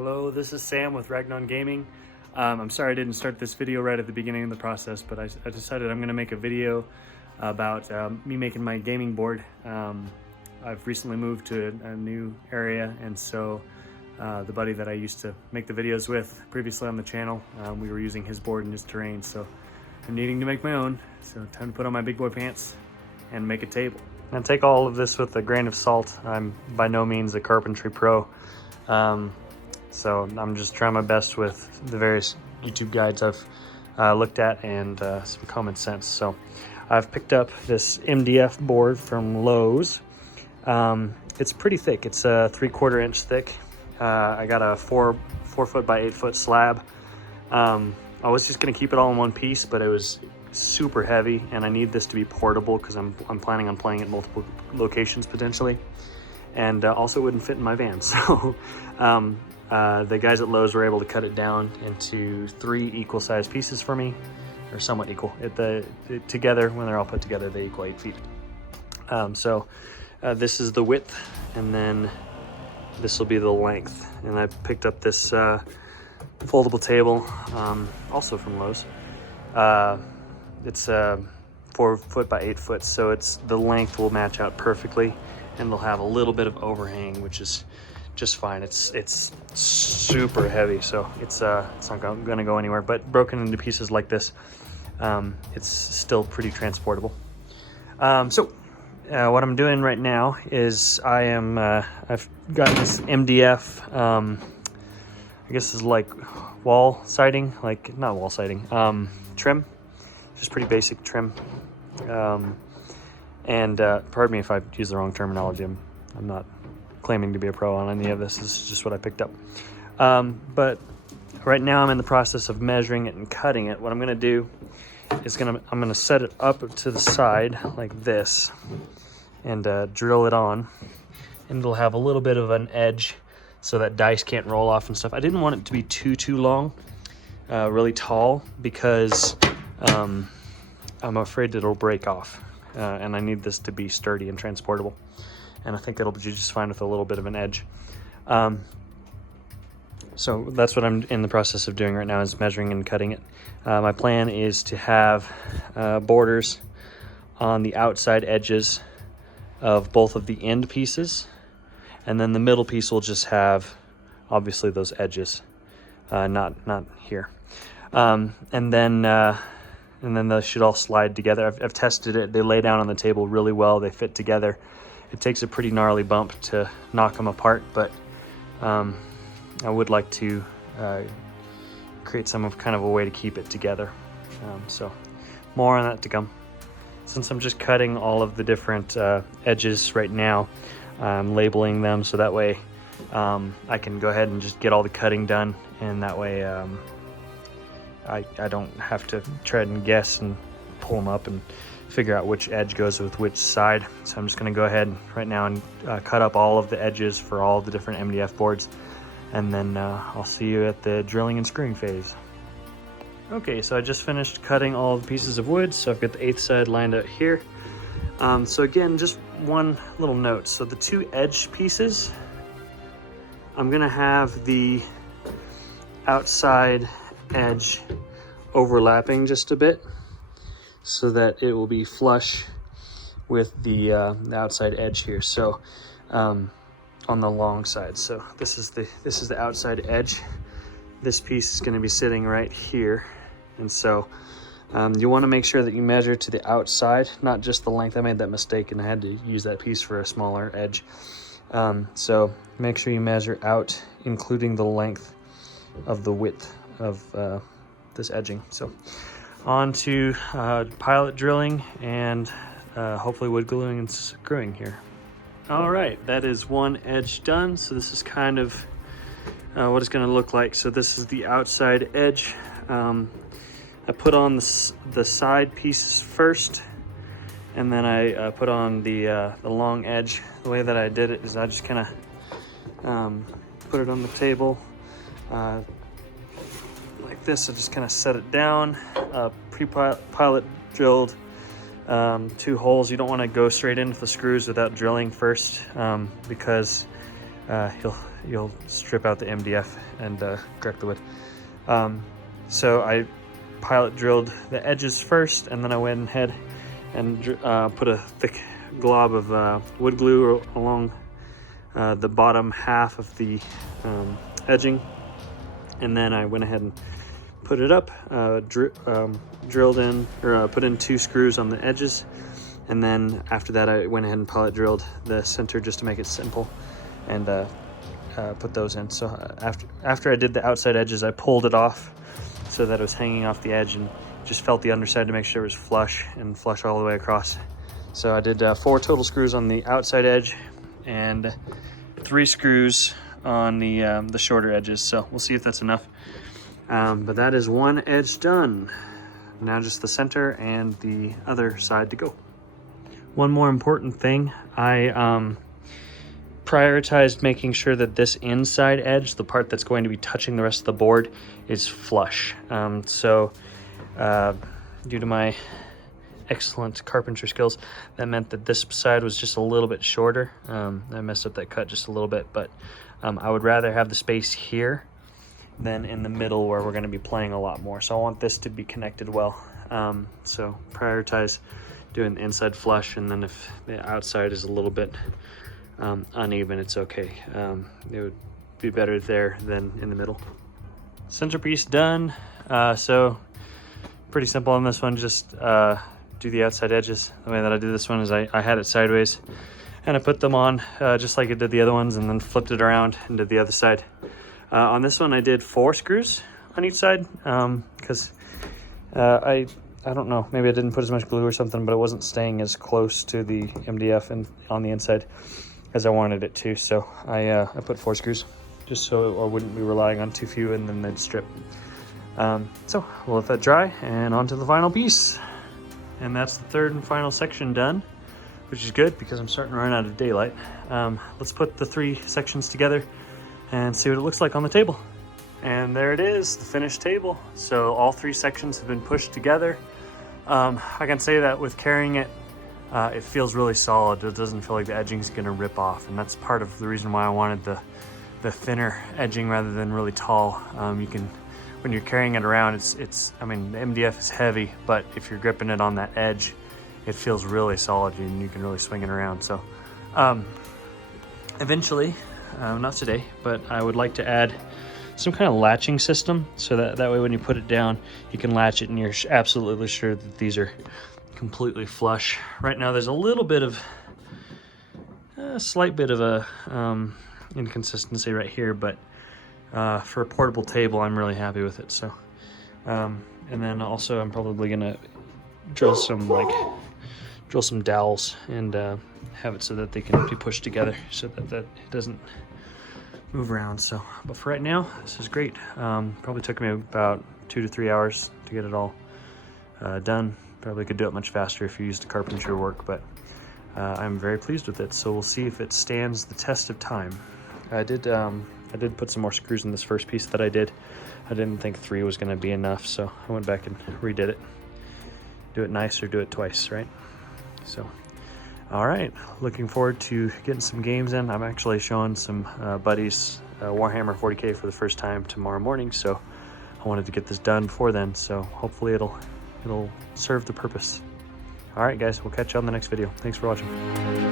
Hello, this is Sam with Ragnon Gaming. I'm sorry I didn't start this video right at the beginning of the process, but I decided I'm going to make a video about me making my gaming board. I've recently moved to a new area, and so the buddy that I used to make the videos with previously on the channel, we were using his board and his terrain, so I'm needing to make my own. So time to put on my big boy pants and make a table. And take all of this with a grain of salt. I'm by no means a carpentry pro. So I'm just trying my best with the various YouTube guides I've looked at and some common sense. So I've picked up this MDF board from Lowe's. It's pretty thick. It's a 3/4 inch thick. I got a 4 foot by 8 foot slab. I was just gonna keep it all in one piece, but it was super heavy, and I need this to be portable because I'm planning on playing at multiple locations potentially, and also it wouldn't fit in my van. So the guys at Lowe's were able to cut it down into 3 equal sized pieces for me, or somewhat equal. Together, when they're all put together, they equal 8 feet. This is the width, and then this will be the length. And I picked up this foldable table, also from Lowe's. It's 4 foot by 8 foot, so the length will match out perfectly, and they'll have a little bit of overhang, which is just fine. It's super heavy, so it's not gonna go anywhere. But broken into pieces like this, it's still pretty transportable. What I'm doing right now is I've got this MDF. I guess it's like wall siding, like not wall siding, trim. Just pretty basic trim. Pardon me if I use the wrong terminology. I'm not claiming to be a pro on any of this. This is just what I picked up. But right now I'm in the process of measuring it and cutting it. What I'm gonna do is I'm gonna set it up to the side like this and drill it on, and it'll have a little bit of an edge so that dice can't roll off and stuff. I didn't want it to be too long, really tall, because I'm afraid it'll break off, and I need this to be sturdy and transportable, and I think it'll be just fine with a little bit of an edge. So that's what I'm in the process of doing right now, is measuring and cutting it. My plan is to have borders on the outside edges of both of the end pieces, and then the middle piece will just have obviously those edges, not here. And then those should all slide together. I've tested it. They lay down on the table really well. They fit together. It takes a pretty gnarly bump to knock them apart, but I would like to create kind of a way to keep it together. So more on that to come. Since I'm just cutting all of the different edges right now, I'm labeling them so that way I can go ahead and just get all the cutting done, and that way I don't have to tread and guess and pull them up and figure out which edge goes with which side. So I'm just going to go ahead right now and cut up all of the edges for all the different MDF boards, and then I'll see you at the drilling and screwing phase. Okay, so I just finished cutting all the pieces of wood, so I've got the 8th side lined up here. So again, just one little note. So the 2 edge pieces, I'm going to have the outside edge overlapping just a bit so that it will be flush with the outside edge here. So on the long side. So this is the outside edge. This piece is going to be sitting right here, and so you want to make sure that you measure to the outside, not just the length. I made that mistake and I had to use that piece for a smaller edge. So make sure you measure out, including the length of the width of this edging. So on to pilot drilling and hopefully wood gluing and screwing here. All right, that is one edge done. So this is kind of what it's going to look like. So this is the outside edge. I put on the side pieces first, and then I put on the long edge. The way that I did it is I just kind of put it on the table like this. I just kind of set it down, pre-pilot drilled 2 holes. You don't want to go straight into the screws without drilling first, because you'll strip out the MDF and correct the wood. So I pilot drilled the edges first, and then I went ahead and put a thick glob of wood glue along the bottom half of the edging, and then I went ahead and put it up, drilled in, or put in 2 screws on the edges, and then after that I went ahead and pilot drilled the center just to make it simple, and put those in. So after I did the outside edges, I pulled it off so that it was hanging off the edge, and just felt the underside to make sure it was flush all the way across. So I did 4 total screws on the outside edge and 3 screws on the shorter edges. So we'll see if that's enough. But that is one edge done. Now just the center and the other side to go. One more important thing, I prioritized making sure that this inside edge, the part that's going to be touching the rest of the board, is flush. Due to my excellent carpentry skills, that meant that this side was just a little bit shorter. I messed up that cut just a little bit, but I would rather have the space here than in the middle where we're going to be playing a lot more. So I want this to be connected well. So prioritize doing the inside flush, and then if the outside is a little bit uneven, it's okay. It would be better there than in the middle. Centerpiece done. So pretty simple on this one, just do the outside edges. The way that I did this one is I had it sideways, and I put them on just like I did the other ones, and then flipped it around and did the other side. On this one I did 4 screws on each side, because I don't know, maybe I didn't put as much glue or something, but it wasn't staying as close to the MDF and on the inside as I wanted it to. So I put 4 screws just so I wouldn't be relying on too few and then they'd strip. So we'll let that dry, and on to the final piece. And that's the third and final section done, which is good because I'm starting to run out of daylight. Let's put the 3 sections together and see what it looks like on the table. And there it is, the finished table. So all 3 sections have been pushed together. I can say that with carrying it, it feels really solid. It doesn't feel like the edging's gonna rip off, and that's part of the reason why I wanted the thinner edging rather than really tall. When you're carrying it around, I mean, the MDF is heavy, but if you're gripping it on that edge, it feels really solid and you can really swing it around. So eventually, not today, but I would like to add some kind of latching system so that way when you put it down, you can latch it and you're absolutely sure that these are completely flush. Right now there's a little bit of, a slight bit of a inconsistency right here, but for a portable table, I'm really happy with it. So, and then also I'm probably gonna drill some dowels and have it so that they can be pushed together so that it doesn't move around. So, but for right now, this is great. Probably took me about 2 to 3 hours to get it all done. Probably could do it much faster if you used a carpentry work, but I'm very pleased with it. So we'll see if it stands the test of time. I did put some more screws in this first piece that I did. I didn't think 3 was going to be enough, so I went back and redid it. Do it nice or do it twice, right? So, all right, looking forward to getting some games in. I'm actually showing some buddies Warhammer 40K for the first time tomorrow morning, so I wanted to get this done before then, so hopefully it'll serve the purpose. All right, guys, we'll catch you on the next video. Thanks for watching.